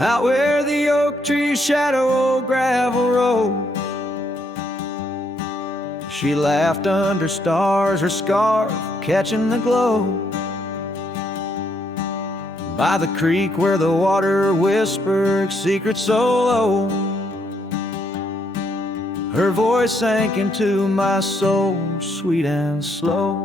out where the oak trees shadow old gravel road. She laughed under stars, her scarf catching the glow. By the creek where the water whispered secrets so low, her voice sank into my soul, sweet and slow.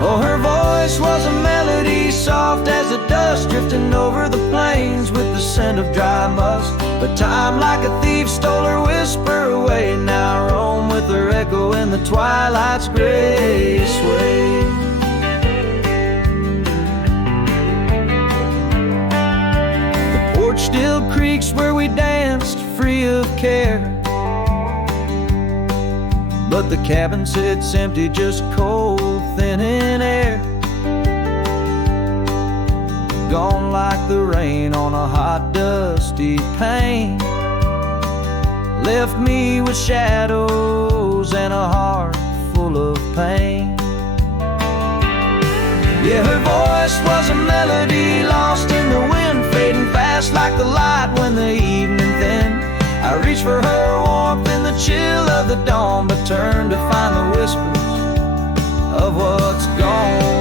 Oh, her voice was a melody, soft as the dust drifting over the plains with the scent of dry musk. But time like a thief stole her whisper away. Now I roam with her echo in the twilight's gray sway. The porch still creaks where we danced free of care, but the cabin sits empty, just cold, thin in air. Gone like the rain on a hot, dusty pane. Left me with shadows and a heart full of pain. Yeah, her voice was a melody lost in the wind, fading fast like the light when the evening thinned. I reached for her warmth in the chill of the dawn, but turned to find the whispers of what's gone.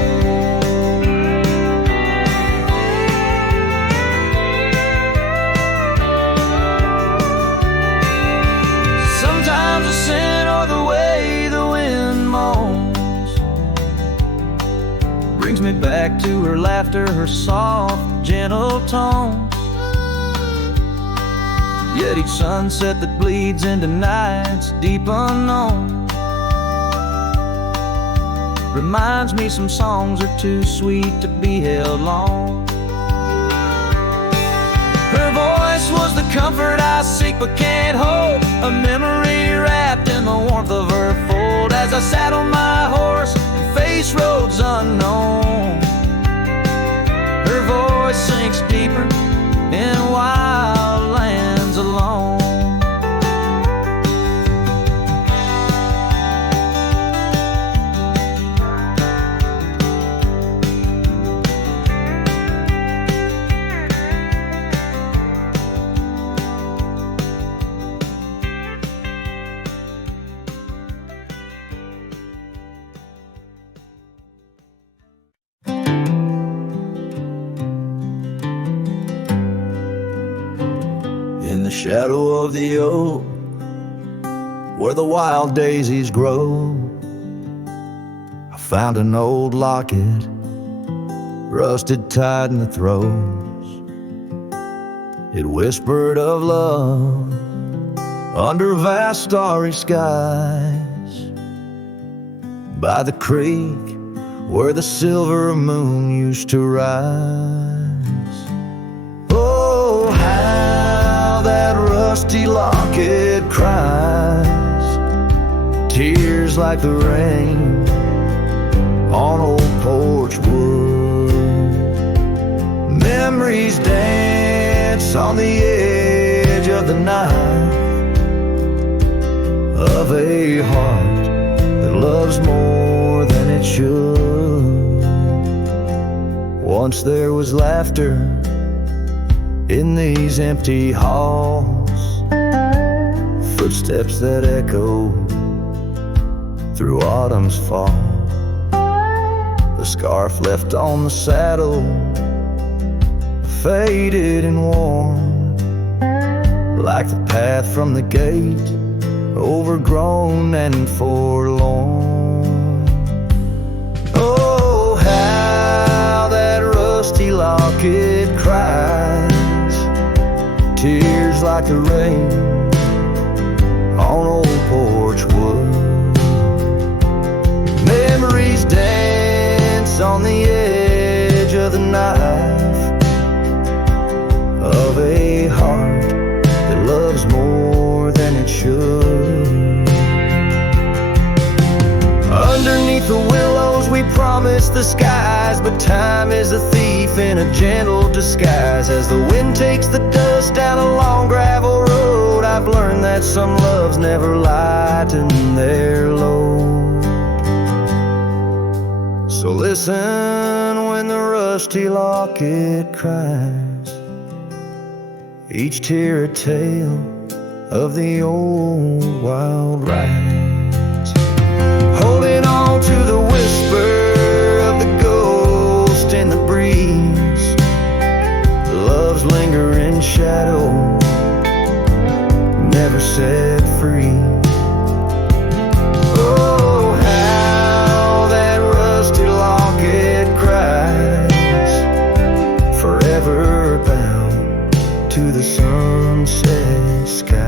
Sometimes the scent or the way the wind moans brings me back to her laughter, her soft, gentle tone. Yet each sunset that bleeds into nights deep unknown reminds me some songs are too sweet to be held long. Her voice was the comfort I seek but can't hold, a memory wrapped in the warmth of her fold. As I sat on my horse and faced roads unknown, her voice sinks deeper in wild lands alone. In the shadow of the oak, where the wild daisies grow, I found an old locket, rusted tied in the throes. It whispered of love under vast starry skies, by the creek where the silver moon used to rise. Oh, how that rusty locket cries, tears like the rain on old porch wood. Memories dance on the edge of the night of a heart that loves more than it should. Once there was laughter in these empty halls, footsteps that echo through autumn's fall. The scarf left on the saddle, faded and worn, like the path from the gate, overgrown and forlorn. Oh, how that rusty locket cries, tears like the rain on old porch wood. Memories dance on the edge of the knife of a heart that loves more than it should. Underneath the willows we promised the skies, but time is a thief in a gentle disguise. As the wind takes the dust down a long gravel road, I've learned that some loves never lighten their load. So listen when the rusty locket cries, each tear a tale of the old wild rides. Holding on to the whisper of the ghost in the breeze, love's lingering shadow never set free. Oh, how that rusty locket cries, forever bound to the sunset skies.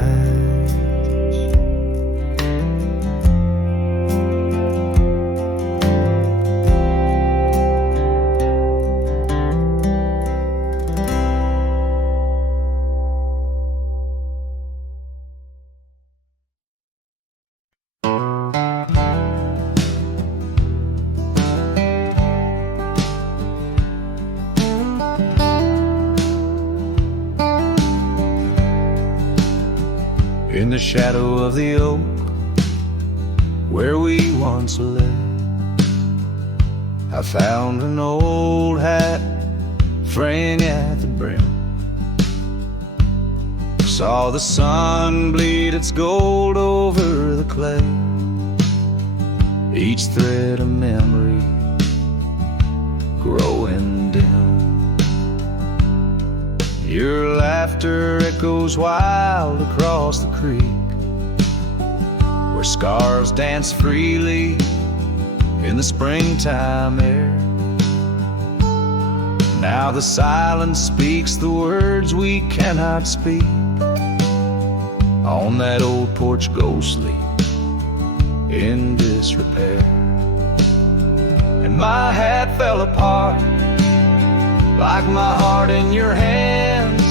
In the shadow of the oak where we once lay, I found an old hat fraying at the brim. Saw the sun bleed its gold over the clay, each thread a memory growing dim. Your laughter echoes wild across the creek, where scars dance freely in the springtime air. Now the silence speaks the words we cannot speak. On that old porch ghostly in disrepair, and my hat fell apart like my heart in your hands,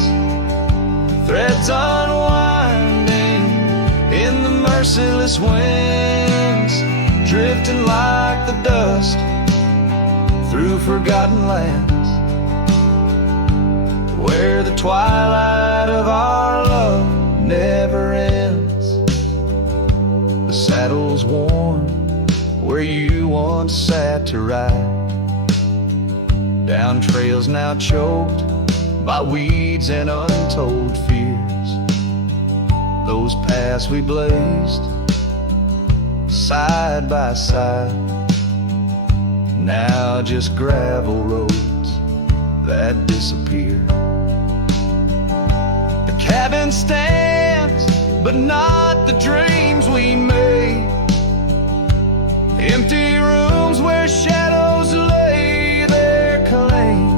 threads unwinding in the merciless winds, drifting like the dust through forgotten lands, where the twilight of our love never ends. The saddle's worn where you once sat to ride, down trails now choked by weeds and untold fears. Those paths we blazed side by side, now just gravel roads that disappear. The cabin stands, but not the dreams we made. Empty rooms where shadows lay their claim.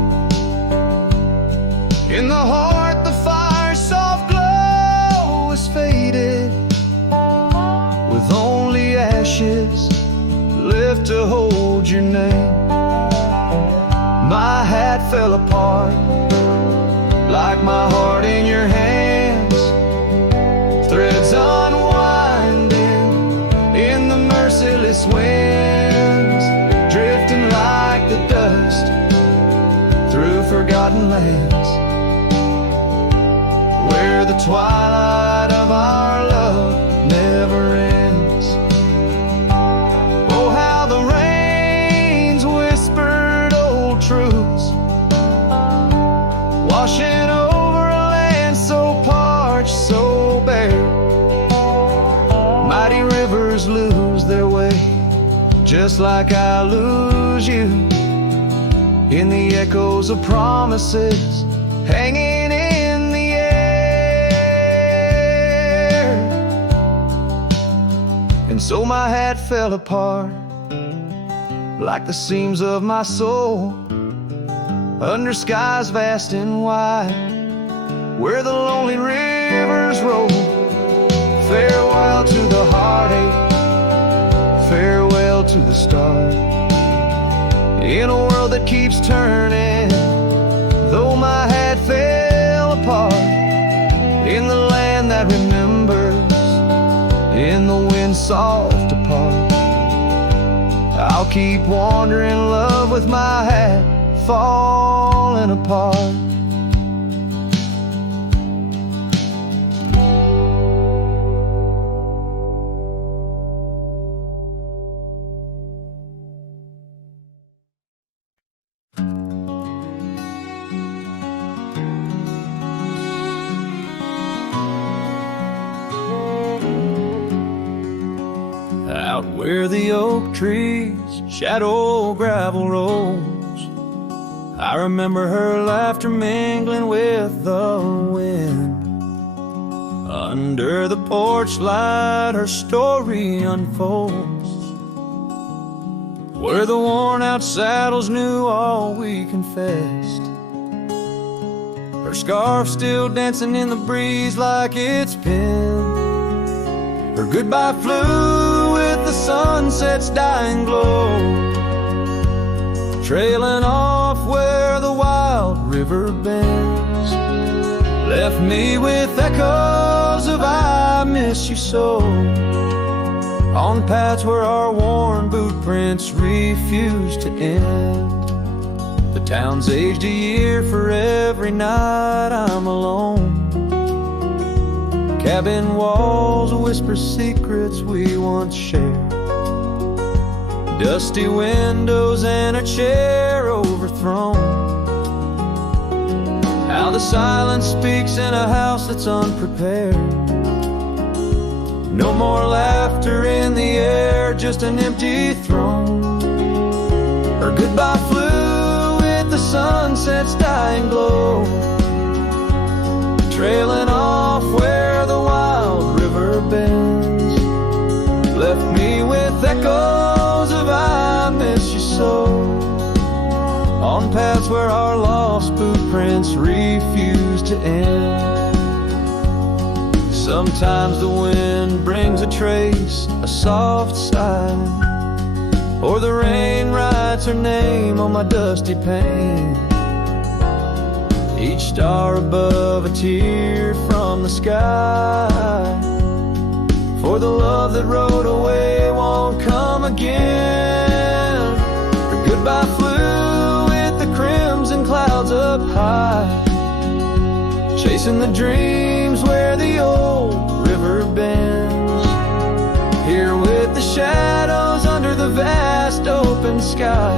In the heart the fire's soft glow is faded, with only ashes left to hold your name. My hat fell apart like my heart in your hands, threads unwinding in the merciless winds, drifting like the dust through forgotten lands, where the twilight of our love never ends. Oh, how the rains whispered old truths, washing over a land so parched, so bare. Mighty rivers lose their way, just like I lose you, in the echoes of promises hanging in the air. And so my hat fell apart like the seams of my soul, under skies vast and wide, where the lonely rivers roll. Farewell to the heartache, farewell to the start, in a world that keeps turning, though my hat fell apart. In the land that remembers, in the wind's soft apart, I'll keep wandering love with my hat falling apart. where the oak trees shadow gravel rolls. I remember her laughter mingling with the wind. Under the porch light her story unfolds, where the worn out saddles knew all we confessed. Her scarf still dancing in the breeze like it's pinned. Her goodbye flew with the sunset's dying glow, trailing off where the wild river bends. Left me with echoes of I miss you so, on paths where our worn boot prints refuse to end. The town's aged a year for every night I'm alone. Cabin walls whisper secrets we once shared. Dusty windows and a chair overthrown. How the silence speaks in a house that's unprepared. No more laughter in the air, just an empty throne. Her goodbye flew with the sunset's dying glow, trailing off where the wild river bends. Left me with echoes of I miss you so, on paths where our lost boot prints refuse to end. Sometimes the wind brings a trace, a soft sigh, or the rain writes her name on my dusty pane. Each star above a tear from the sky, for the love that rode away won't come again. Her goodbye flew with the crimson clouds up high, chasing the dreams where the old river bends. Here with the shadows under the vast open sky,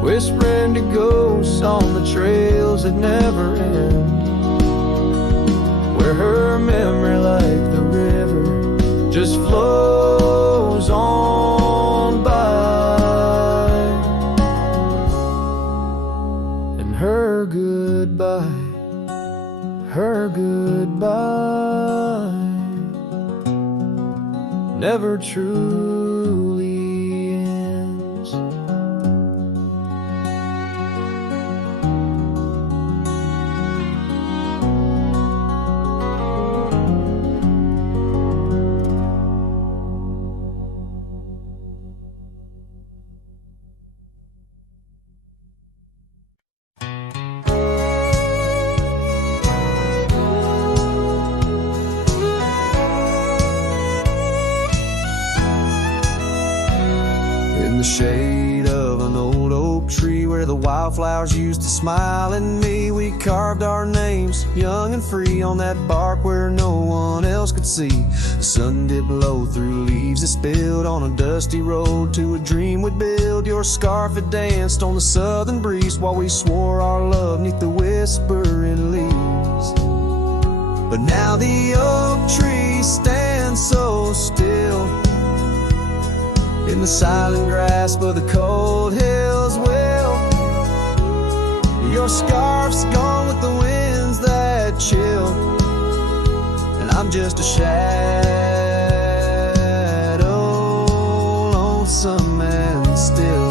whispering to ghosts on the trails that never end, where her memory like the river just flows on by. And her goodbye, her goodbye never truly ends. In the shade of an old oak tree where the wildflowers used to smile at me, we carved our names, young and free, on that bark where no one else could see. The sun dipped low through leaves that spilled on a dusty road to a dream we'd build. Your scarf had danced on the southern breeze while we swore our love neath the whispering leaves. But now the oak tree stands so still in the silent grasp of the cold hills. Well, your scarf's gone with the winds that chill, and I'm just a shadow, lonesome and still.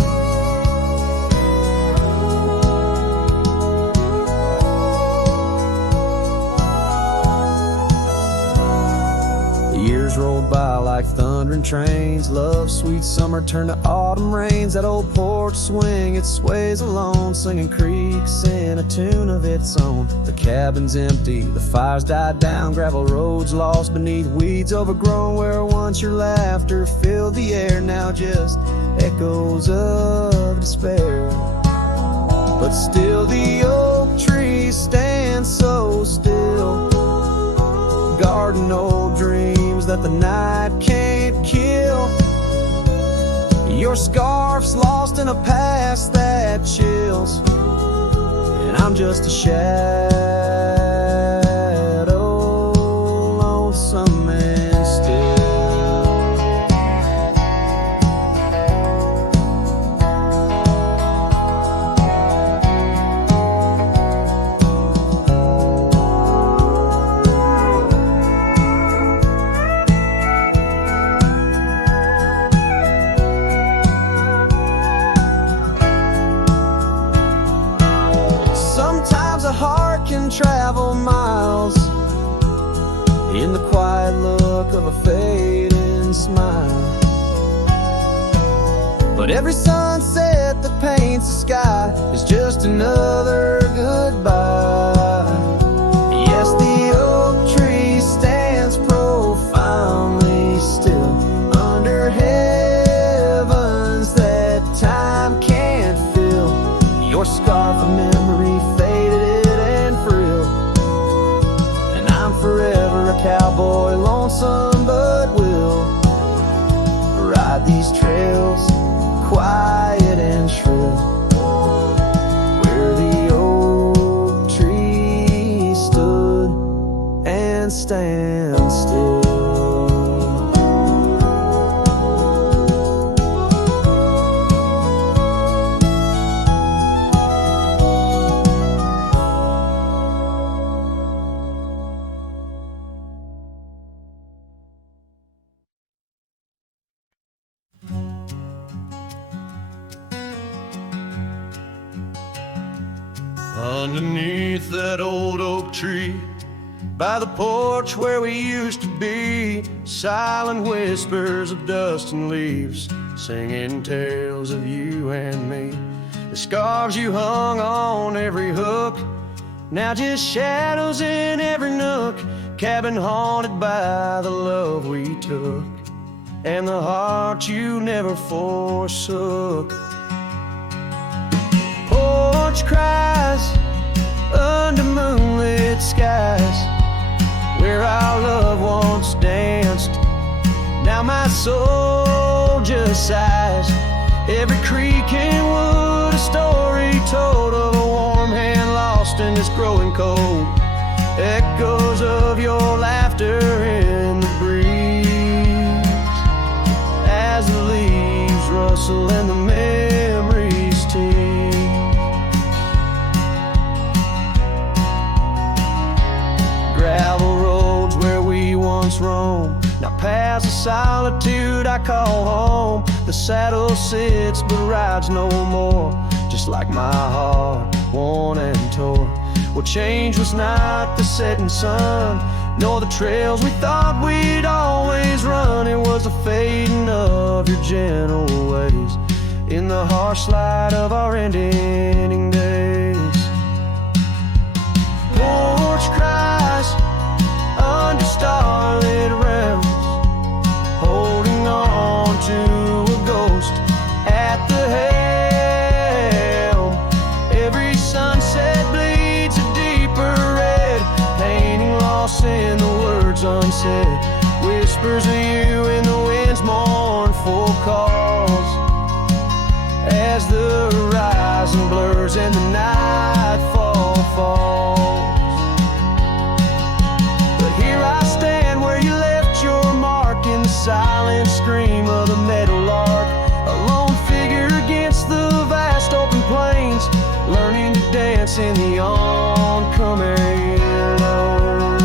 The years rolled by like thundering trains. Love's sweet summer turned to autumn rains. That old porch swing, it sways alone, singing creeks in a tune of its own. The cabin's empty, the fire's died down, gravel roads lost beneath weeds overgrown, where once your laughter filled the air, now just echoes of despair. But still the oak tree stands so still, guarding old dreams that the night can't kill. Your scarf's lost in a past that chills, and I'm just a shadow, lonesome and still. travel miles in the quiet look of a fading smile. But every sunset that paints the sky is just another goodbye. Yes, the oak tree stands profoundly still under heavens that time can't fill. Your scarf of memory faded and frilled, and I'm forever a cowboy, lonesome but will ride these trails quiet and shrill, where the oak tree stood and stands still. Underneath that old oak tree, by the porch where we used to be, silent whispers of dust and leaves, singing tales of you and me. The scarves you hung on every hook, now just shadows in every nook. Cabin haunted by the love we took, and the heart you never forsook. Porch cries under moonlit skies, where our love once danced. Now my soul just sighs. Every creek and wood a story told of a warm hand lost in this growing cold. Echoes of your laughter in the breeze, as the leaves rustle and the memories tease. Gravel roads where we once roamed, now paths of solitude I call home. The saddle sits but rides no more, just like my heart, worn and torn. What changed was not the setting sun, nor the trails we thought we'd always run. It was the fading of your gentle ways in the harsh light of our ending days. Porch cries under starlit realms, holding on to a ghost at the helm. Every sunset bleeds a deeper red, painting loss in the words unsaid. Whispers of you in the wind's mournful calls, as the horizon blurs and the nightfall falls. But here I stand where you left your mark, in the silent scream of the meadowlark, a lone figure against the vast open plains, learning to dance in the oncoming lows.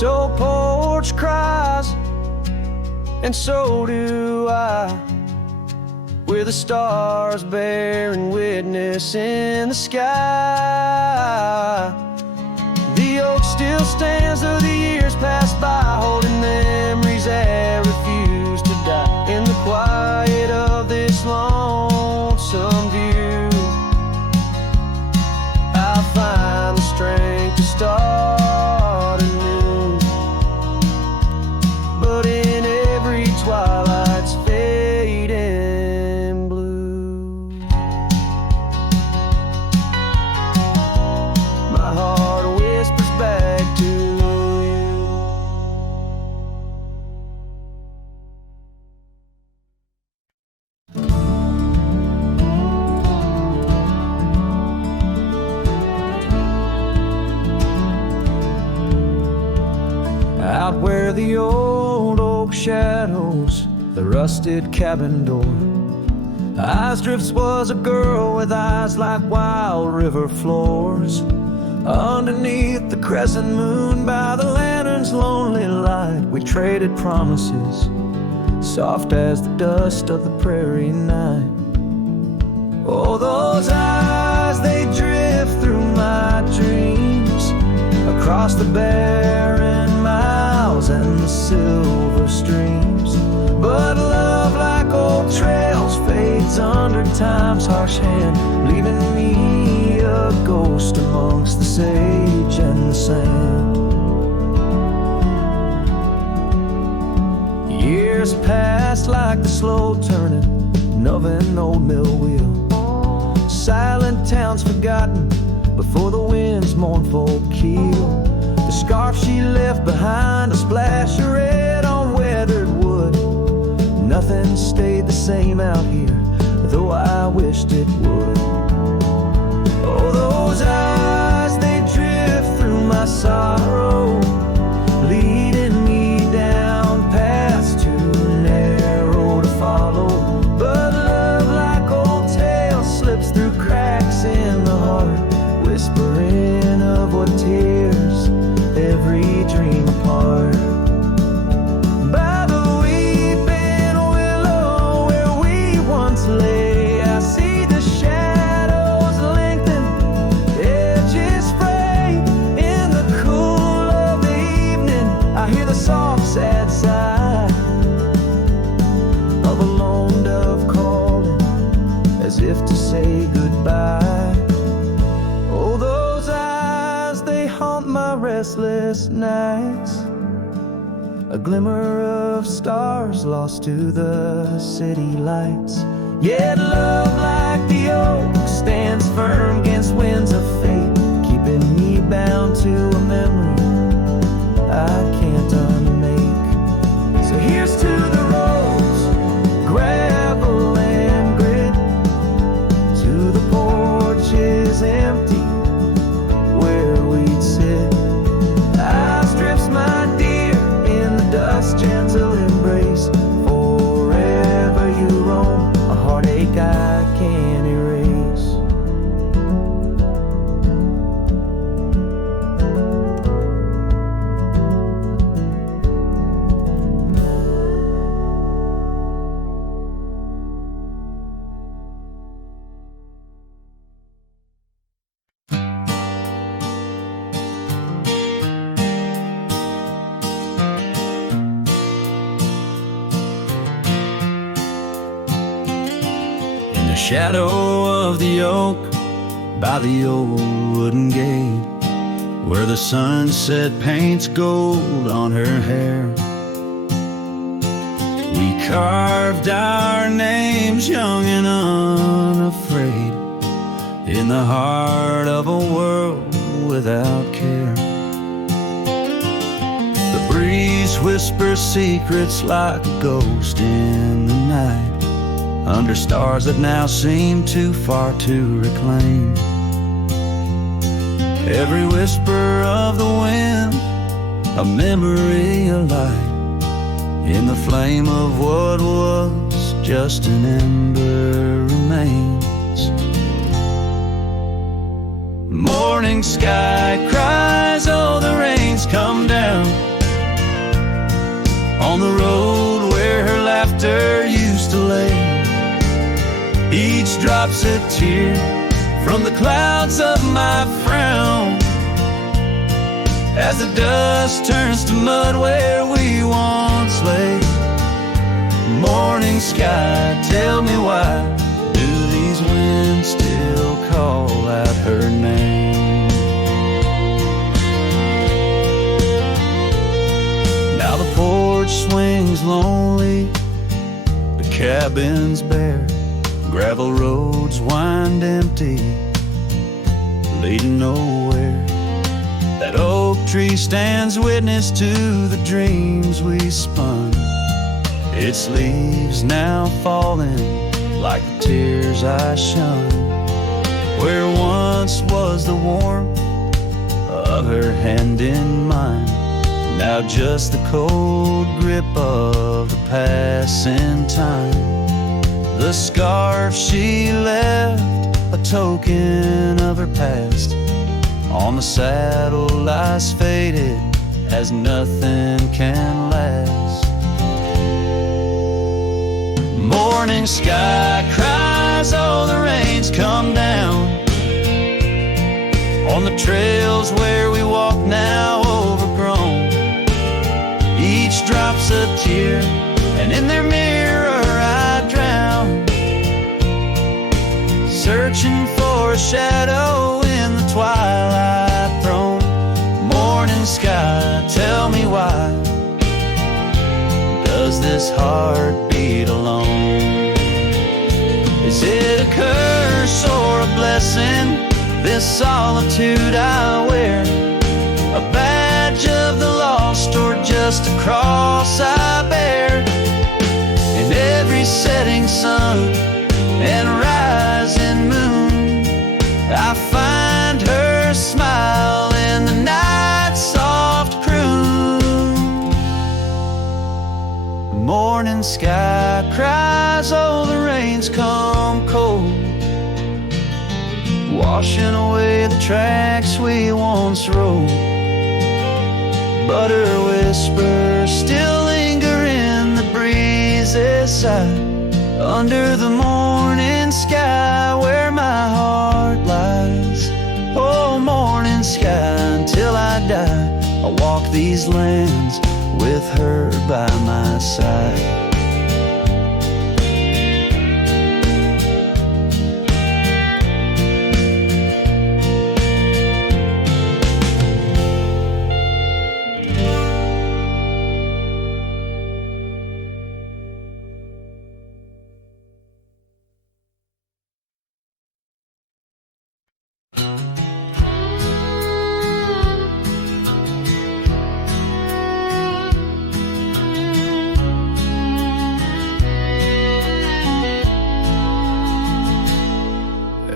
So porch cries, and so do I, with the stars bearing witness in the sky. The oak still stands though the years pass by, holding memories that refuse to die. In the quiet of this lonesome view, I'll find the strength to start anew. But in every twilight's fading blue, my heart whispers back to you. Out where the old oak shadows the rusted cabin door, Eyes Drifts was a girl with eyes like wild river floors. Underneath the crescent moon, by the lantern's lonely light, we traded promises, soft as the dust of the prairie night. Oh, those eyes, they drift through my dreams, across the barren miles and the silver streams. But love, like old trails, fades under time's harsh hand, leaving me a ghost amongst the sage and the sand. Years pass like the slow turning of an old mill wheel. Silent towns forgotten before the wind's mournful keel. The scarf she left behind, a splash of red on weathered wood. Nothing stayed the same out here, though I wished it would. Oh, those eyes, they drift through my sorrow, leading me down paths too narrow to follow. But love, like old tales, slips through cracks in the heart, whispering of what tears every dream apart. By the weeping willow where we once lay, I see the shadows lengthen, edges fray. In the cool of the evening, I hear the soft sad sigh of a lone dove calling, as if to say goodbye. Oh, those eyes, they haunt my restless nights, a glimmer of stars lost to the city lights. Yet love, like the oak, stands firm against winds of fate, keeping me bound to a memory I can't unmake. So here's to the roads, gravel and grit, to the porches empty where we'd sit. I strips my dear in the dust, gentle embrace. Forever you roam, a heartache I can't erase. The shadow of the oak by the old wooden gate, where the sunset paints gold on her hair. We carved our names young and unafraid, in the heart of a world without care. The breeze whispers secrets like a ghost in the night, under stars that now seem too far to reclaim. Every whisper of the wind, a memory alight, in the flame of what was just an ember remains. Morning sky cries, oh, the rain's come down on the road where her laughter used to lay. Each drop's a tear from the clouds of my frown, as the dust turns to mud where we once lay. Morning sky, tell me why do these winds still call out her name? Now the porch swings lonely, the cabin's bare, gravel roads wind empty, leading nowhere. That oak tree stands witness to the dreams we spun, its leaves now falling like the tears I shun. Where once was the warmth of her hand in mine, now just the cold grip of the passing time. The scarf she left, a token of her past, on the saddle lies faded as nothing can last. Morning sky cries, oh, the rain rains come down on the trails where we walk now overgrown. Each drop's a tear, and in their mirror I drown, searching for a shadow in the twilight throne. Morning sky, tell me why does this heart beat alone? Is it a curse or a blessing, this solitude I wear? A badge of the lost or just a cross I bear? In every setting sun and rising moon, I find her smile in the night's soft croon. The morning sky cries, oh, the rain's come cold, washing away the tracks we once rode. But her whispers still linger in the breeze's side, under the morning sky where my heart lies. Oh, morning sky, until I die, I'll walk these lands with her by my side.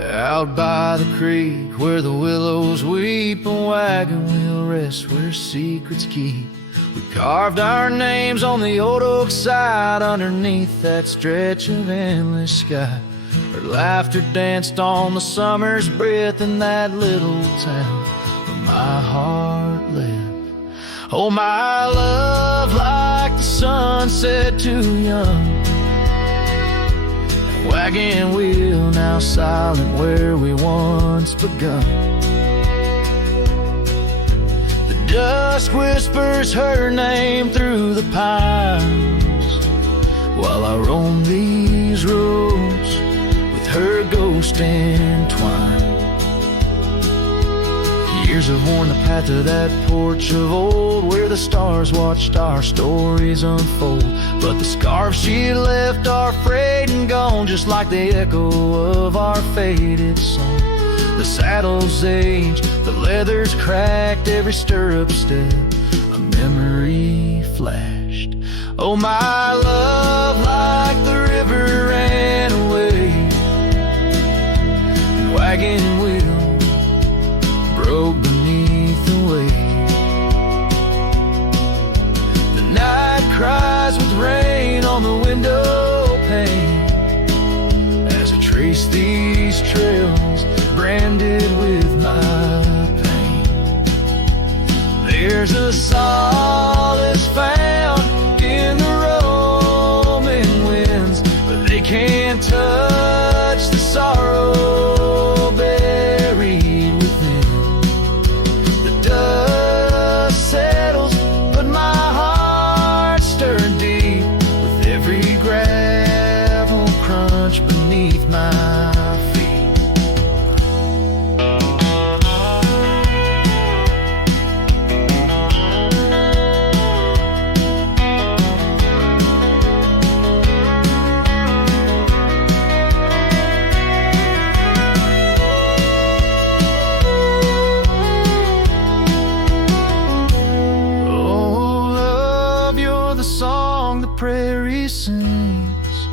Out by the creek where the willows weep, a wagon wheel rests where secrets keep. We carved our names on the old oak side underneath that stretch of endless sky. Her laughter danced on the summer's breath in that little town where my heart lived. Oh, my love, like the sunset too young, wagon wheel now silent where we once begun. The dusk whispers her name through the pines while I roam these roads with her ghost entwined. Years have worn the path to that porch of old where the stars watched our stories unfold. But the scars she left are frayed and gone, just like the echo of our faded song. The saddle's aged, the leather's cracked, every stirrup step a memory flashed. Oh, my love, like the river ran away, wagon wheel broke beneath the weight. The night cries with rain on the window pane as I trace these trails branded with my pain. There's a solace found in the roaming winds, but they can't touch the sorrow buried within. The dust settles, but my heart stirred deep with every gravel crunch beneath my feet. Prairie sings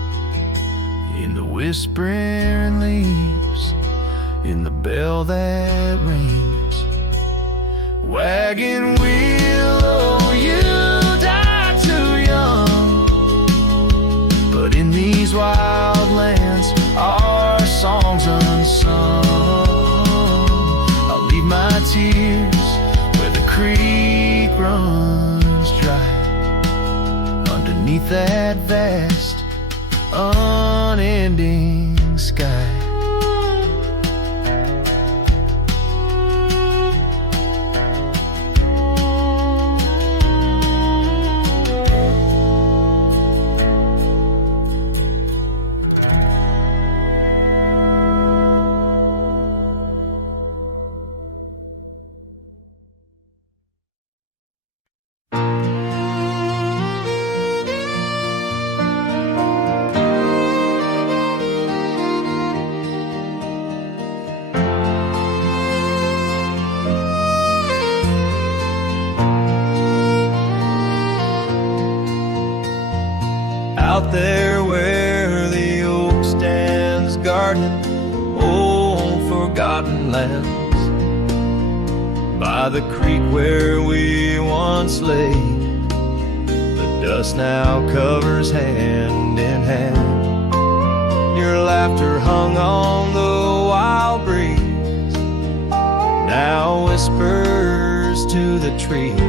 in the whispering leaves, in the bell that rings. Wagon wheel, oh, you died too young, but in these wild lands our song's unsung. I'll leave my tears where the creek runs dry, beneath that vast, unending sky. out there where the oak stands guarding old forgotten lands, by the creek where we once lay, the dust now covers hand in hand. Your laughter hung on the wild breeze, now whispers to the trees.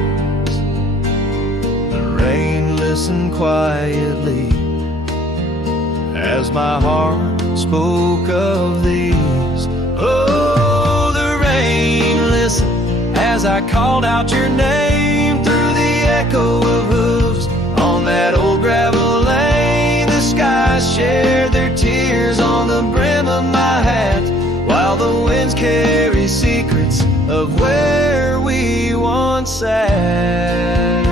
The rain listened quietly as my heart spoke of these. Oh, the rain listened as I called out your name through the echo of hooves on that old gravel lane. The skies shared their tears on the brim of my hat, while the winds carry secrets of where we once sat.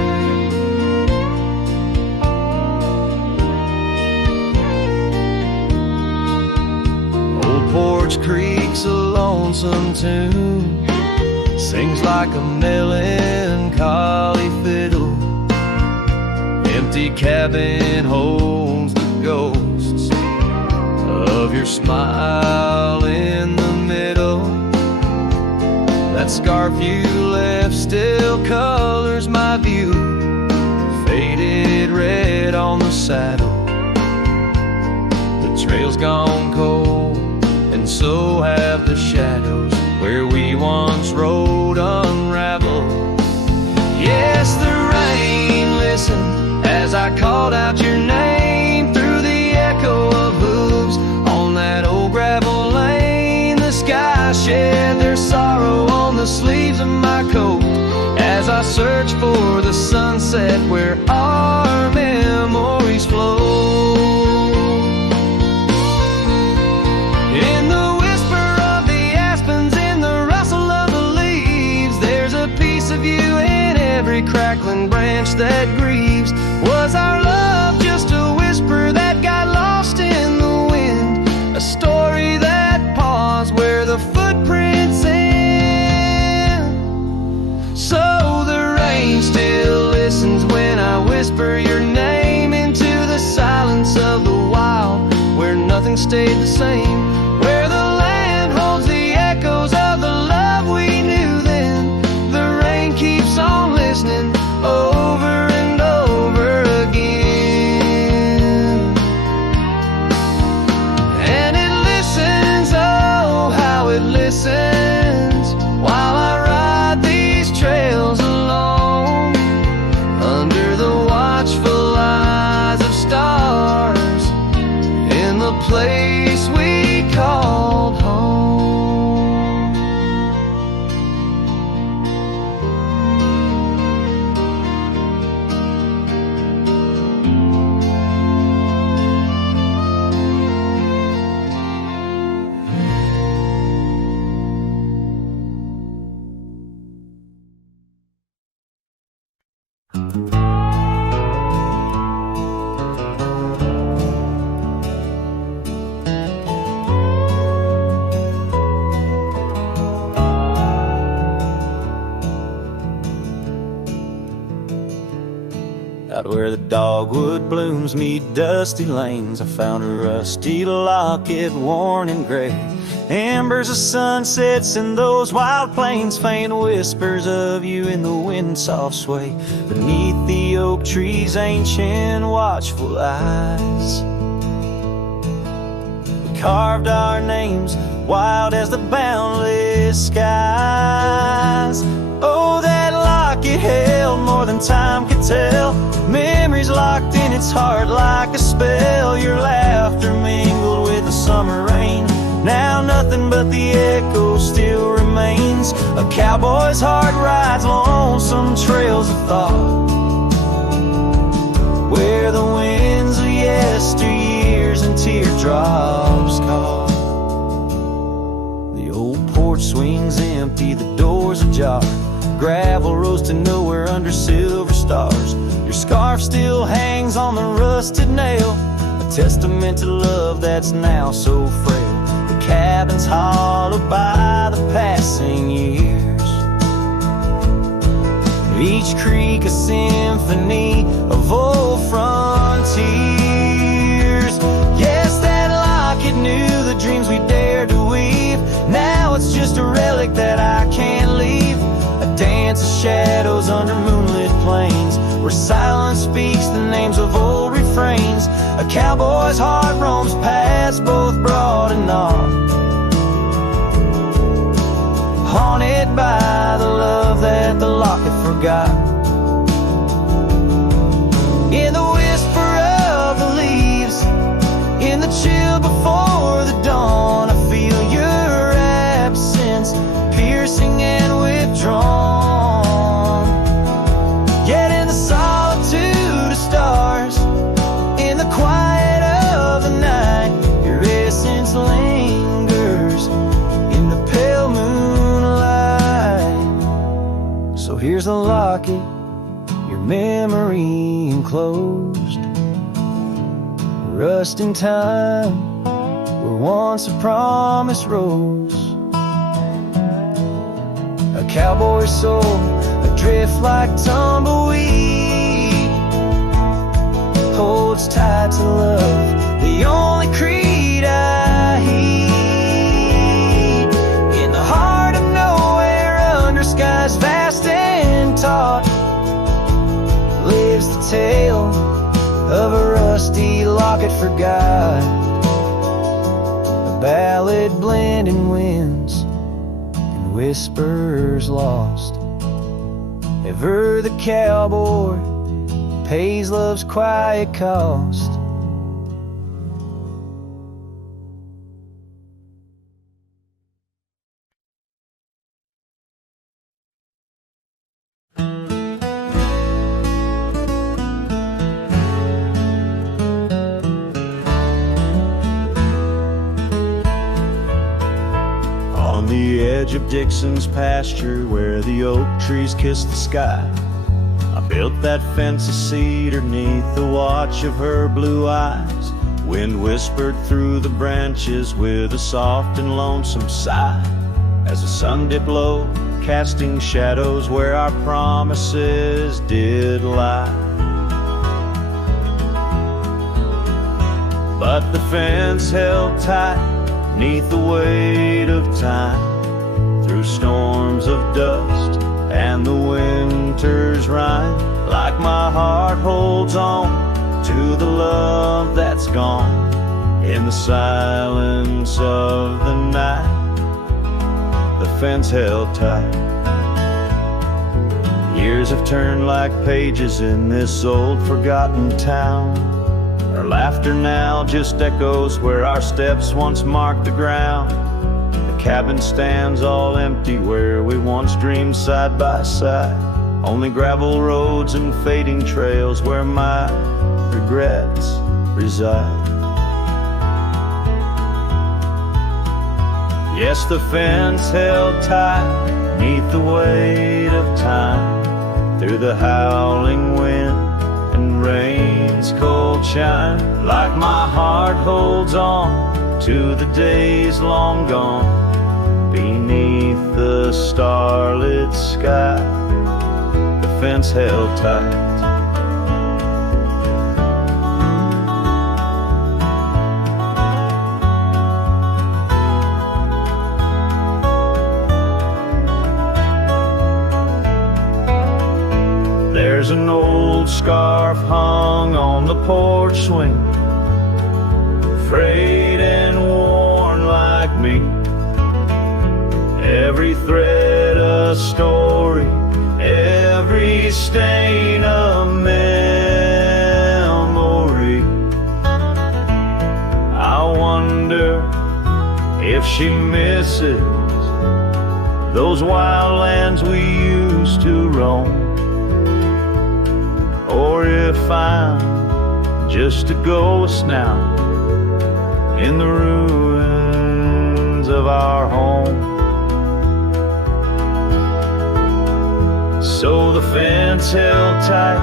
Old Porch Creek's a lonesome tune, sings like a melancholy fiddle. Empty cabin holds the ghosts of your smile in the middle. That scarf you left still colors my view, faded red on the saddle. The trail's gone cold, and so have the shadows where we once rode unraveled. Yes, the rain listened as I called out your name through the echo of hooves on that old gravel lane. The sky shed their sorrow on the sleeves of my coat as I search for the sunset where our memories flow. In the whisper of the aspens, in the rustle of the leaves, there's a piece of you in every crackling branch that grieves. Was our love just a whisper that got lost in the wind? A story that paused where the footprints end? So the rain still listens when I whisper your name into the silence of the wild, where nothing stayed the same, where the land holds the echoes of the love we knew then. The rain keeps on listening over and over again. And it listens, oh how it listens, while I ride these trails alone, under the watchful eyes of stars, in the place we called home. Out where the dogwood blooms meet dusty lanes, I found a rusty locket worn and gray. Embers of sunsets in those wild plains, faint whispers of you in the wind soft sway. Beneath the oak trees, ancient watchful eyes, we carved our names wild as the boundless skies. Oh, that locket held more than time could tell, memories locked in its heart like a spell. Your laughter mingled with the summer rain, now nothing but the echo still remains. A cowboy's heart rides lonesome trails of thought, where the winds of yesteryears and teardrops caught. The old porch swings empty, the doors ajar, gravel rose to nowhere under silver stars. Your scarf still hangs on the rusted nail, a testament to love that's now so frail. The cabin's hollowed by the passing years, each creek a symphony of old frontiers. shadows under moonlit plains, where silence speaks the names of old refrains. A cowboy's heart roams past both broad and narrow, haunted by the love that the Locket forgot. In the whisper of the leaves, in the chill before the dawn, I feel your absence, piercing and withdrawn. Yet in the solitude of stars, in the quiet of the night, your essence lingers in the pale moonlight. So here's the locket, your memory enclosed, rust in time where once a promise rose. A cowboy's soul adrift like tumbleweed, holds tight to love, the only creed I heed. In the heart of nowhere, under skies vast and taut, lives the tale of a rusty locket forgot, a ballad blending winds and whispers lost. Ever the cowboy pays love's quiet cost. On the edge of Dixon's pasture, where the oak trees kiss the sky, I built that fence of cedar neath the watch of her blue eyes. Wind whispered through the branches with a soft and lonesome sigh, as the sun dipped low, casting shadows where our promises did lie. But the fence held tight neath the weight of time, through storms of dust and the winter's rime. Like my heart holds on to the love that's gone, in the silence of the night, the fence held tight. Years have turned like pages in this old forgotten town. Our laughter now just echoes where our steps once marked the ground. The cabin stands all empty where we once dreamed side by side. Only gravel roads and fading trails where my regrets reside. Yes, the fence held tight neath the weight of time, through the howling wind and rain's cold chime. Like my heart holds on to the days long gone, beneath the starlit sky, the fence held tight. There's an old scarf hung on the porch swing, frayed and worn like me. Every thread a story, every stain a memory. I wonder if she misses those wild lands we used to roam, or if I'm just a ghost now in the ruins of our home. So the fence held tight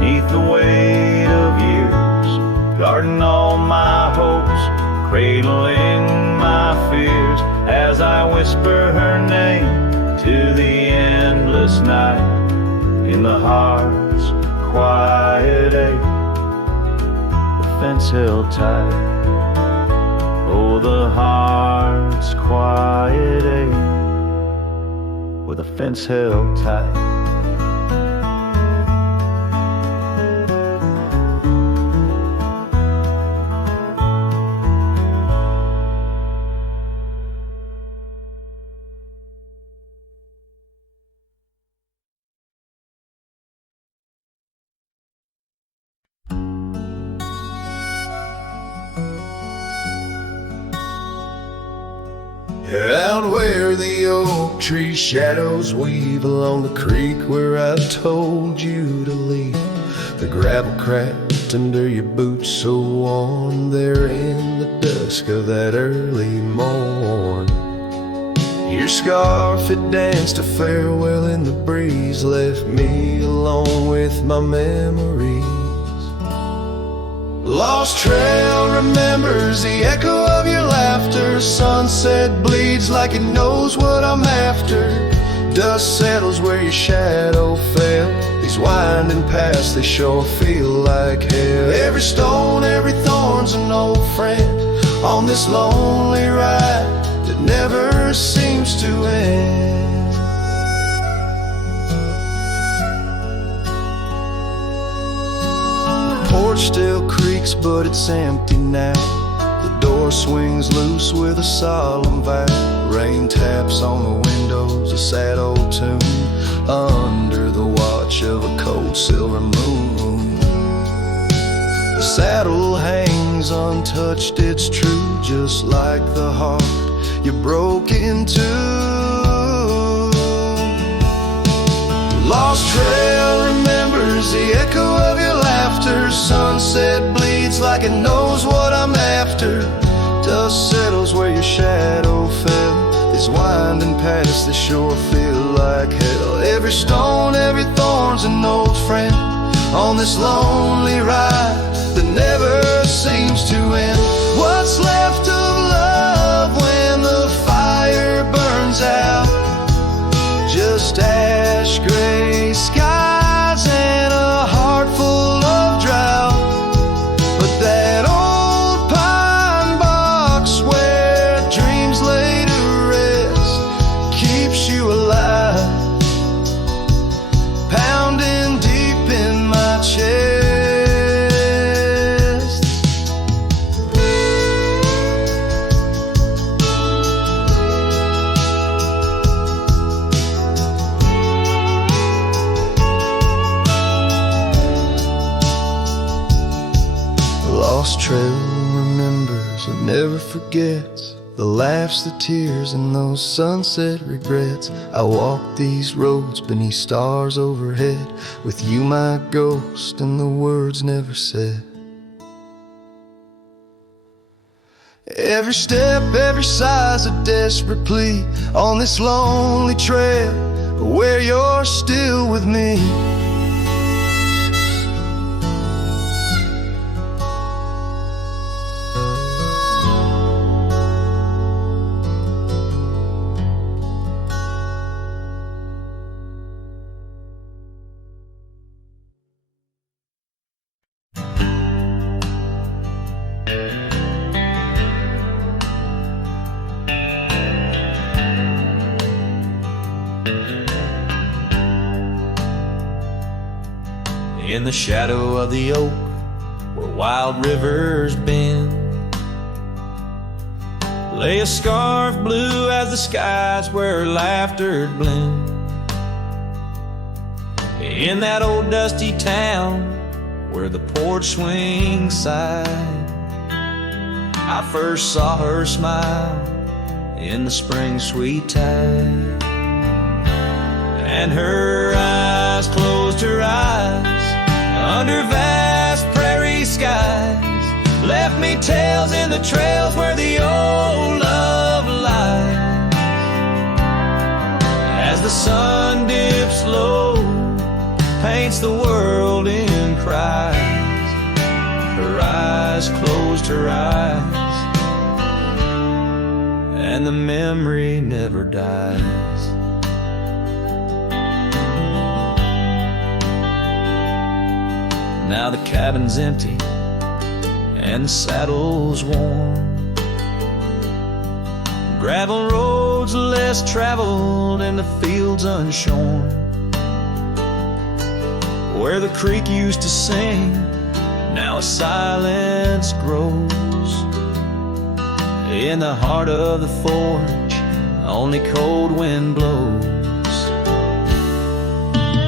neath the weight of years, guarding all my hopes, cradling my fears, as I whisper her name to the endless night, in the heart's quiet ache, the fence held tight. Oh, the heart's quiet ache, with a fence held tight. Out where the oak tree shadows weave along the creek where I told you to leave. The gravel cracked under your boots so warm there in the dusk of that early morn. Your scarf had danced a farewell in the breeze, left me alone with my memories. Lost trail remembers the echo of your laughter. Sunset bleeds like it knows what I'm after. Dust settles where your shadow fell. These winding paths, they sure feel like hell. Every stone, every thorn's an old friend on this lonely ride that never seems to end. Porch still creaks, but it's empty now. The door swings loose with a solemn vow. Rain taps on the windows, a sad old tune under the watch of a cold silver moon. The saddle hangs untouched, it's true, just like the heart you broke into. Lost trail remembers the echo of your laughter. Sunset bleeds like it knows what I'm after. Dust settles where your shadow fell. These winding paths, they sure feel like hell. Every stone, every thorn's an old friend on this lonely ride that never seems to end. What's left of love when the fire burns out? Just ash gray skies and a heart full of drought. But that old pine box where dreams lay to rest keeps you alive, pounding deep in my chest. Lost trail remembers and never forgets the laughs, the tears, and those sunset regrets. I walk these roads beneath stars overhead with you, my ghost, and the words never said. Every step, every sigh's a desperate plea on this lonely trail where you're still with me. In the shadow of the oak where wild rivers bend, lay a scarf blue as the skies where laughter blend. In that old dusty town where the porch swings sighed, I first saw her smile in the spring sweet tide. And her eyes closed her eyes under vast prairie skies, left me tales in the trails where the old love lies. As the sun dips low, paints the world in cries, her eyes closed her eyes, and the memory never dies. Now the cabin's empty and the saddle's worn, gravel roads less traveled and the fields unshorn. Where the creek used to sing, now a silence grows. In the heart of the forge, only cold wind blows.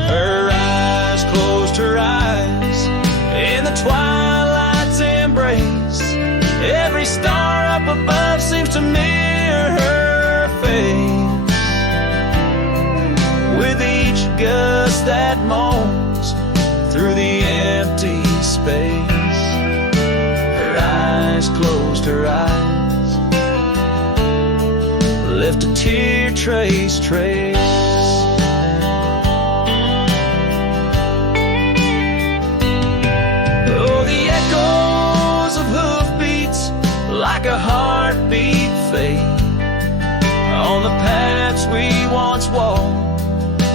Her eyes closed her eyes in the twilight's embrace. Every star up above seems to mirror her closed her eyes, left a tear trace. Oh, the echoes of hoofbeats like a heartbeat fade on the paths we once walked,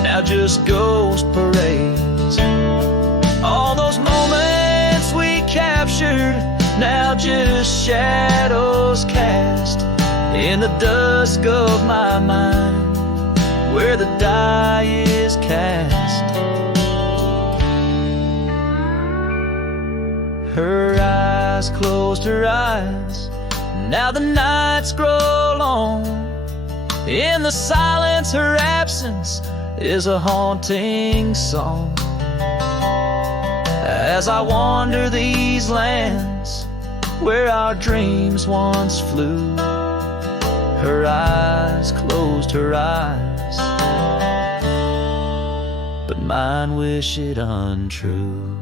now just ghost parades. All those moments we captured, now just shadows cast in the dusk of my mind, where the die is cast. Her eyes closed her eyes, now the nights grow long. In the silence, her absence is a haunting song. As I wander these lands where our dreams once flew, her eyes closed her eyes, but mine wish it untrue.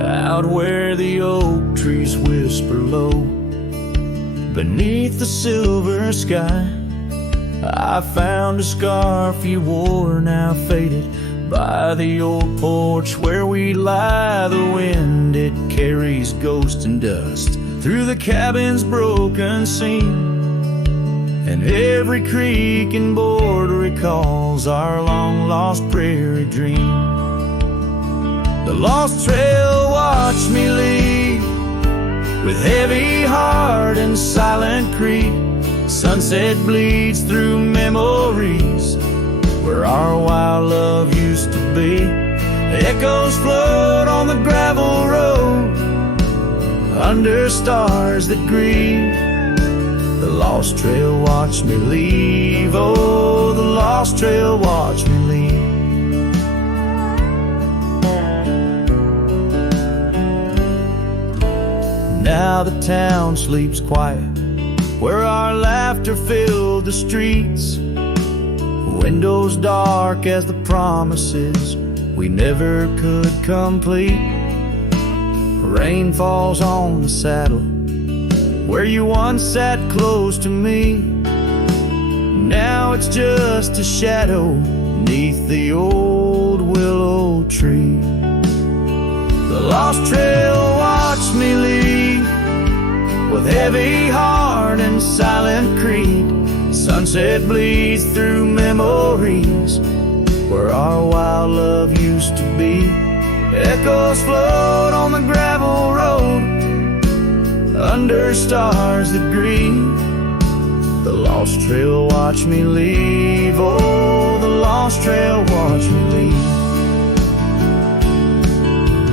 Out where the oak trees whisper low beneath the silver sky, I found a scarf you wore, now faded, by the old porch where we lie. The wind, it carries ghost and dust through the cabin's broken seam, and every creak and board recalls our long-lost prairie dream. The lost trail watched me leave with heavy heart and silent creep. Sunset bleeds through memories where our wild love used to be. Echoes float on the gravel road under stars that grieve. The lost trail watched me leave. Oh, the lost trail watched me leave. Now the town sleeps quiet where our laughter filled the streets. Windows dark as the promises we never could complete. Rain falls on the saddle where you once sat close to me. Now it's just a shadow neath the old willow tree. The lost trail watched me leave with heavy heart and silent creed. Sunset bleeds through memories where our wild love used to be. Echoes float on the gravel road under stars that grieve. The lost trail watched me leave. Oh, the lost trail watched me leave.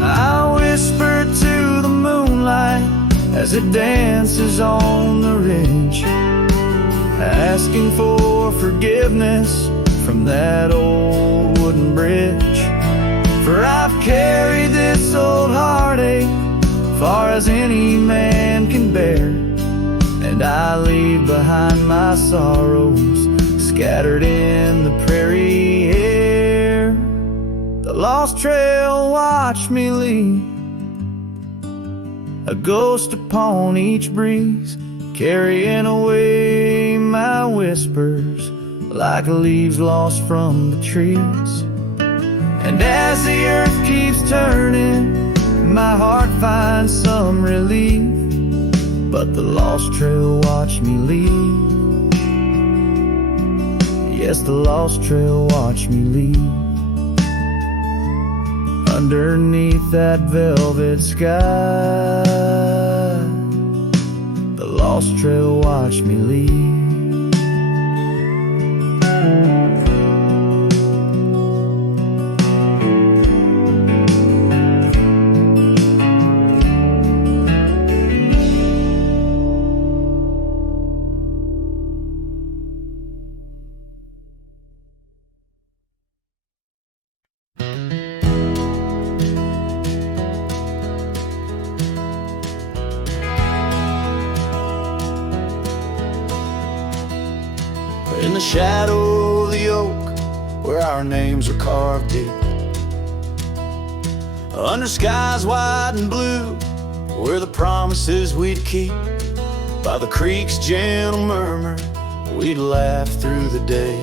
I whisper to the moonlight as it dances on the ridge, asking for forgiveness from that old wooden bridge. For I've carried this old heartache far as any man can bear, and I leave behind my sorrows scattered in the prairie air. The lost trail watched me leave, a ghost upon each breeze, carrying away my whispers like leaves lost from the trees. And as the earth keeps turning, my heart finds some relief, but the lost trail watched me leave. Yes, the lost trail watched me leave. Underneath that velvet sky, the lost trail watched me leave. the shadow of the oak where our names were carved deep. Under skies wide and blue were the promises we'd keep. By the creek's gentle murmur we'd laugh through the day.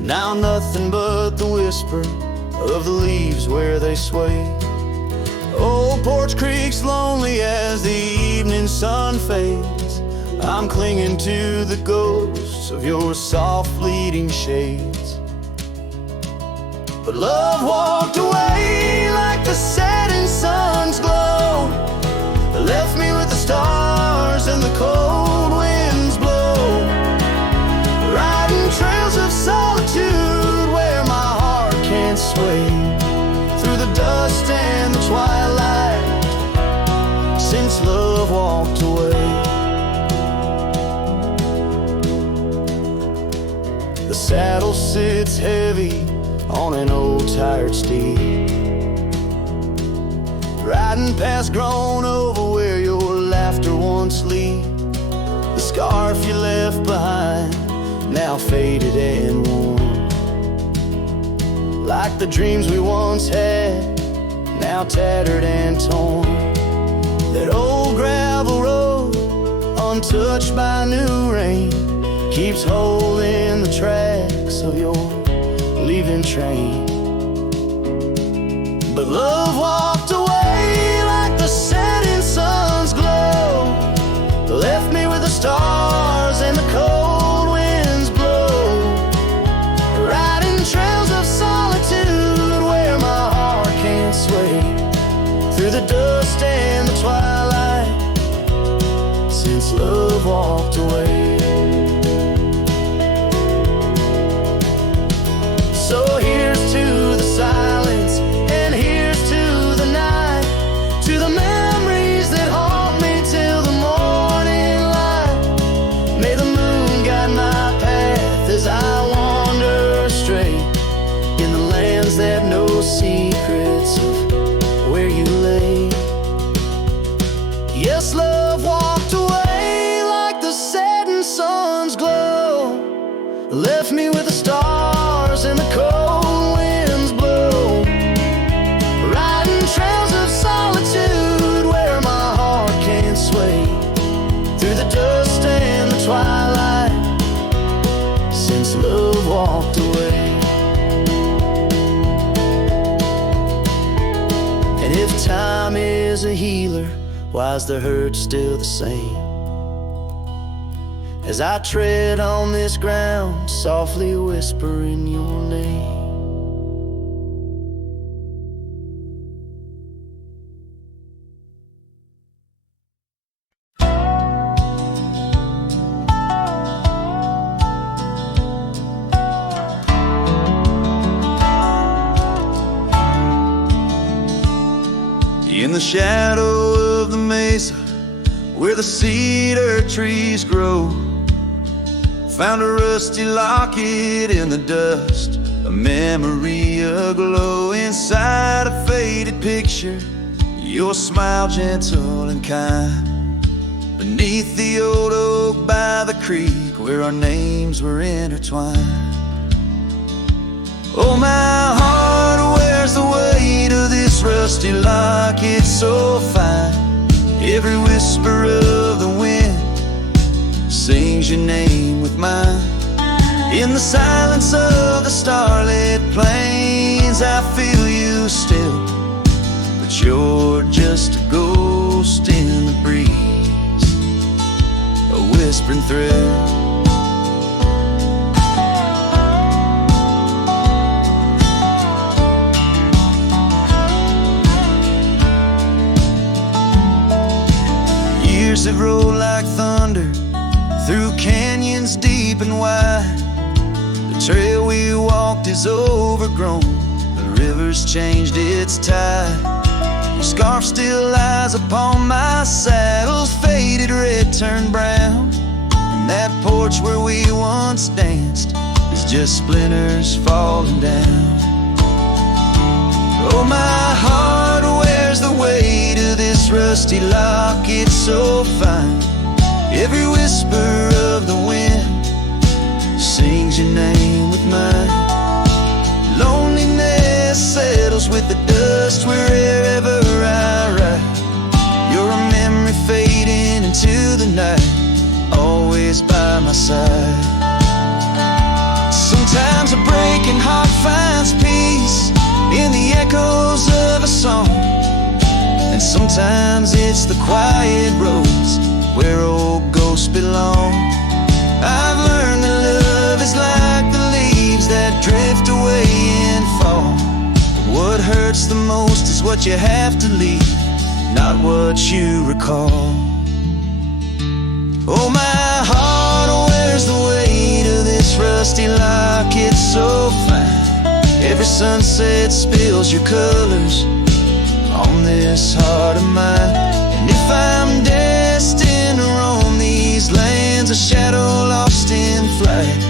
Now nothing but the whisper of the leaves where they sway. Old Porch Creek's lonely as the evening sun fades. I'm clinging to the ghosts of your soft fleeting shades. But love walked away like the setting sun's glow, left me with the stars and the cold winds blow, riding trails of solitude where my heart can't sway, through the dust and the twilight, since love walked away. The saddle sits heavy on an old tired steed, riding past grown over where your laughter once lead. The scarf you left behind, now faded and worn, like the dreams we once had, now tattered and torn. That old gravel road, untouched by new rain, keeps holding the tracks of your leaving train. But love walked away like the setting sun's glow, left me with the stars and the cold winds blow, riding trails of solitude where my heart can't sway, through the dust and the twilight, since love walked away. So here's to the silence, and here's to the night, to the memories that haunt me till the morning light. May the moon guide my path as I wander astray, in the lands that know secrets of where you lay. Yes, love walked away like the setting sun's glow, left me with the stars and the cold winds blow, riding trails of solitude where my heart can't sway, through the dust and the twilight, since love walked away. And if time is a healer, why's the hurt still the same? As I tread on this ground, softly whispering your name. In the shadow of the mesa, where the cedar trees grow, found a rusty locket in the dust, a memory aglow. Inside a faded picture, your smile gentle and kind, beneath the old oak by the creek where our names were intertwined. Oh, my heart wears the weight of this rusty locket so fine. Every whisper of the wind sings your name with mine. In the silence of the starlit plains, I feel you still, but you're just a ghost in the breeze, a whispering thrill. Years have rolled like thunder through canyons deep and wide. The trail we walked is overgrown, the river's changed its tide. Your scarf still lies upon my saddle's faded red turned brown, and that porch where we once danced is just splinters falling down. Oh, my heart wears the weight of this rusty locket so fine. Every whisper of the wind blends your name with mine. Loneliness settles with the dust wherever I ride. You're a memory fading into the night, always by my side. Sometimes a breaking heart finds peace in the echoes of a song, and sometimes it's the quiet roads where old ghosts belong. I've learned that love is like the leaves that drift away in fall. What hurts the most is what you have to leave, not what you recall. Oh, my heart wears the weight of this rusty locket so fine. Every sunset spills your colors on this heart of mine. And if I'm destined to roam these lands, a shadow lost in flight,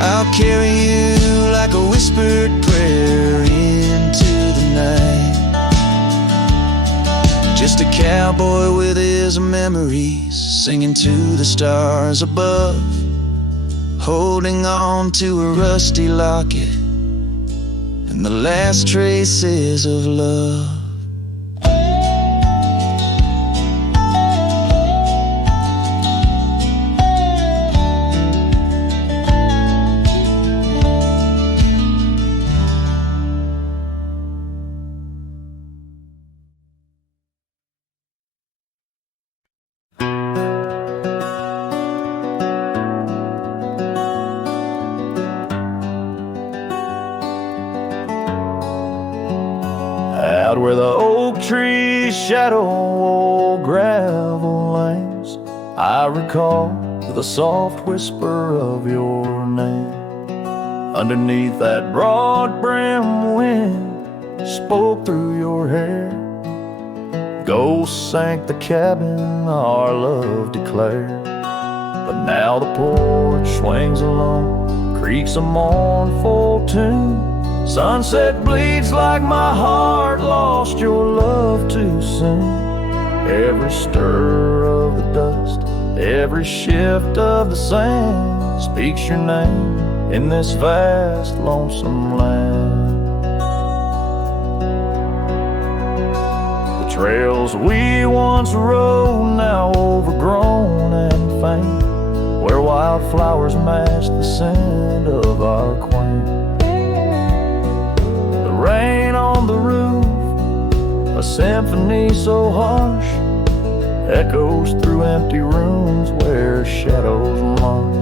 I'll carry you like a whispered prayer into the night. Just a cowboy with his memories, singing to the stars above, holding on to a rusty locket and the last traces of love. Out where the oak trees shadow old gravel lanes, I recall the soft whisper of your name. Underneath that broad brim wind spoke through your hair. Ghosts sank the cabin our love declared. But now the porch swings alone, creaks a mournful tune. Sunset bleeds like my heart lost your love too soon. Every stir of the dust, every shift of the sand speaks your name in this vast lonesome land. The trails we once rode, now overgrown and faint, where wildflowers match the scent of our quaint. Rain on the roof, a symphony so harsh, echoes through empty rooms where shadows march.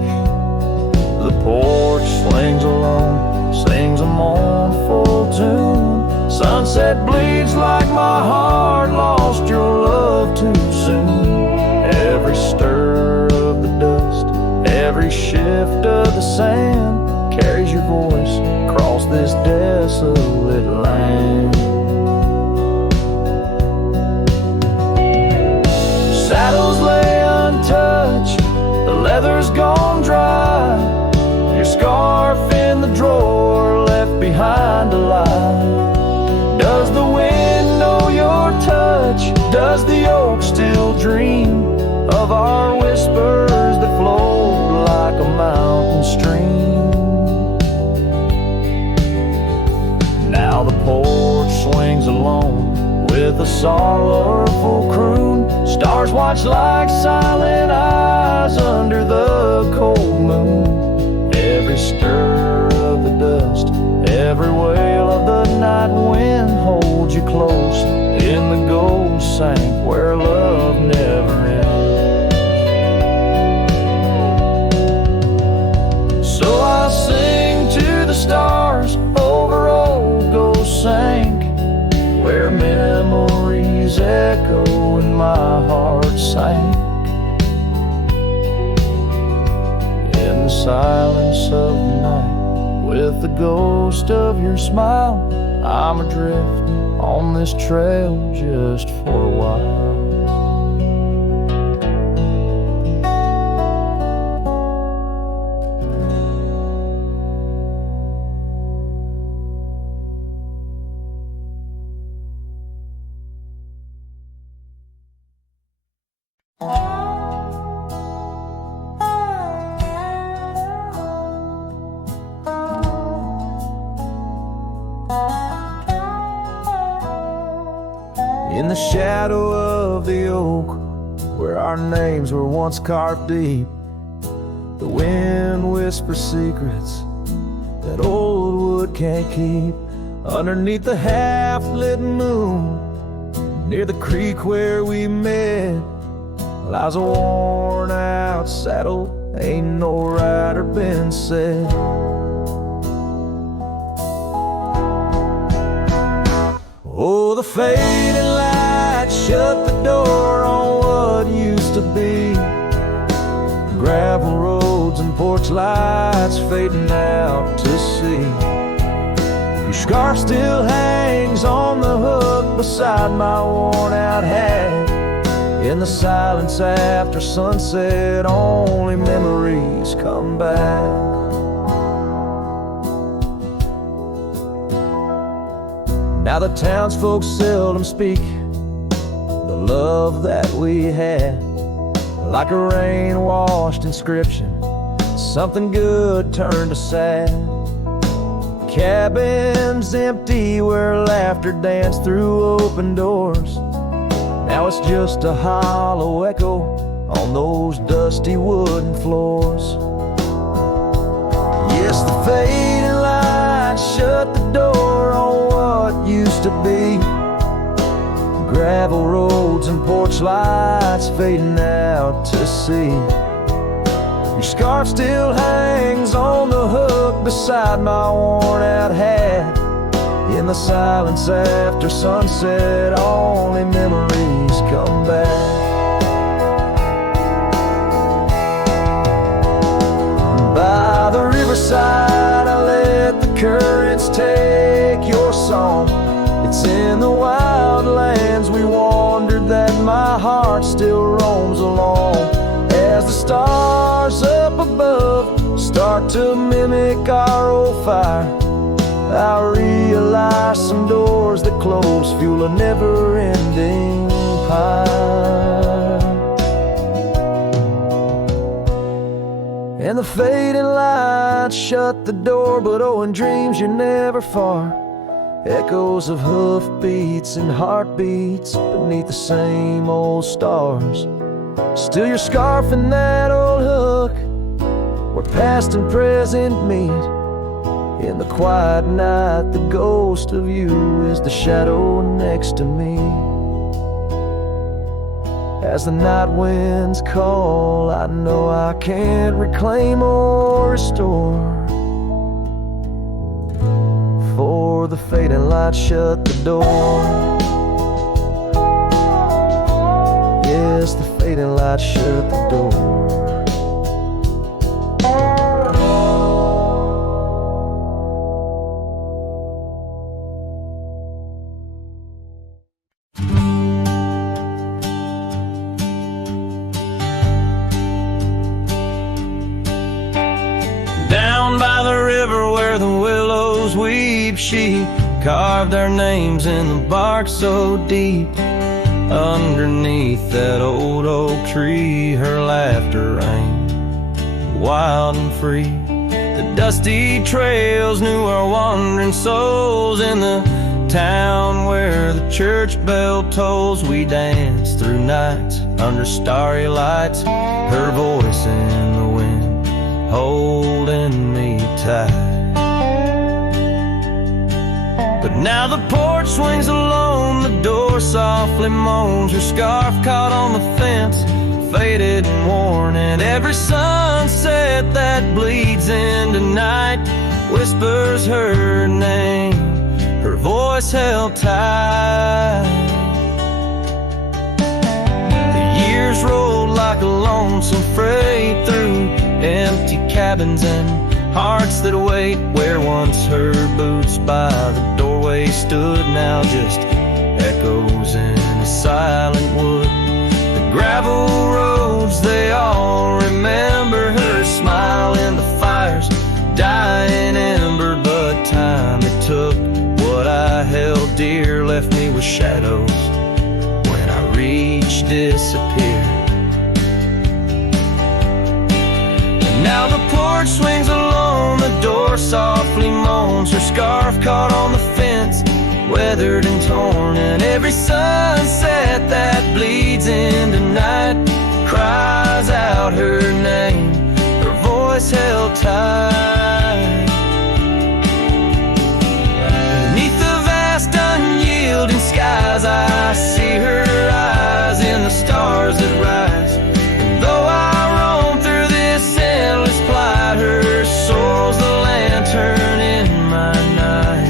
The porch swings alone, sings a mournful tune. Sunset bleeds like my heart lost your love too soon. Every stir of the dust, every shift of the sand carries your voice across this desolate land. Saddles lay untouched, the leather's gone dry, your scarf in the drawer left behind alive. Does the wind know your touch? Does the oak still dream of our whispers that flow like a mountain stream? Now the porch swings alone with a sorrowful croon. Stars watch like silent eyes under the cold moon. Every stir of the dust, every wail of the night wind holds you close in the gold sank where love never ends. So I sing to the stars over old ghost sank, where memories echo and my heart sank. In the silence of the night, with the ghost of your smile, I'm adrift on this trail just for a while. the shadow of the oak, where our names were once carved deep, the wind whispers secrets that old wood can't keep. Underneath the half-lit moon, near the creek where we met, lies a worn-out saddle, ain't no rider been said. Oh, the fading light shut the door on what used to be. Gravel roads and porch lights fading out to sea. Your scarf still hangs on the hook beside my worn-out hat. In the silence after sunset, only memories come back. Now the townsfolk seldom speak the love that we had, like a rain-washed inscription, something good turned to sad. Cabins empty where laughter danced through open doors. Now it's just a hollow echo on those dusty wooden floors. Yes, the fading light shut the door on what used to be. Gravel roads and porch lights fading out to sea. Your scarf still hangs on the hook beside my worn-out hat. In the silence after sunset, only memories come back. By the riverside, I let the currents take your song. It's in the wild lands we wandered that my heart still roams along. As the stars up above start to mimic our old fire, I realize some doors that close fuel a never-ending pyre. And the fading lights shut the door, but oh, in dreams you're never far. Echoes of hoofbeats and heartbeats beneath the same old stars. Still your scarf and that old hook, where past and present meet. In the quiet night, the ghost of you is the shadow next to me. As the night winds call, I know I can't reclaim or restore. For the fading light shut the door. Yes, the fading light shut the door. Down by the river where the willows weep, she carved our names in the bark so deep. Underneath that old oak tree, her laughter rang wild and free. The dusty trails knew our wandering souls. In the town where the church bell tolls, we danced through nights under starry lights, her voice in the wind holding me tight. But now the porch swings alone, the door softly moans, her scarf caught on the fence, faded and worn. And every sunset that bleeds into night whispers her name, her voice held tight. The years rolled like a lonesome freight through empty cabins and hearts that wait. Where once her boots by the doorway stood, now just echoes in a silent wood. The gravel roads, they all remember her smile in the fire's dying ember. But time it took, what I held dear left me with shadows when I reached disappear. Now the porch swings alone, the door softly moans, her scarf caught on the fence, weathered and torn, and every sunset that bleeds into night cries out her name, her voice held tight. Beneath the vast unyielding skies, I see her eyes in the stars that rise. And though I roam through this endless plight, her soul's the lantern in my night.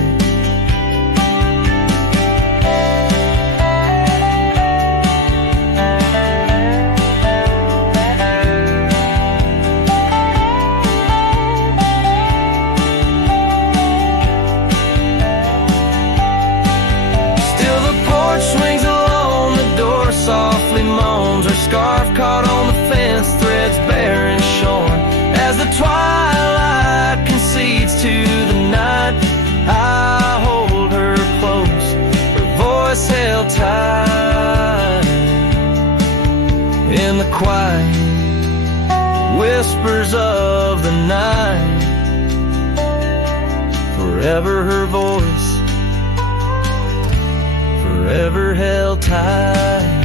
Swings along the door, softly moans, her scarf caught on the fence, threads bare and shorn. As the twilight concedes to the night, I hold her close, her voice held tight. In the quiet whispers of the night, forever her voice, forever held tight.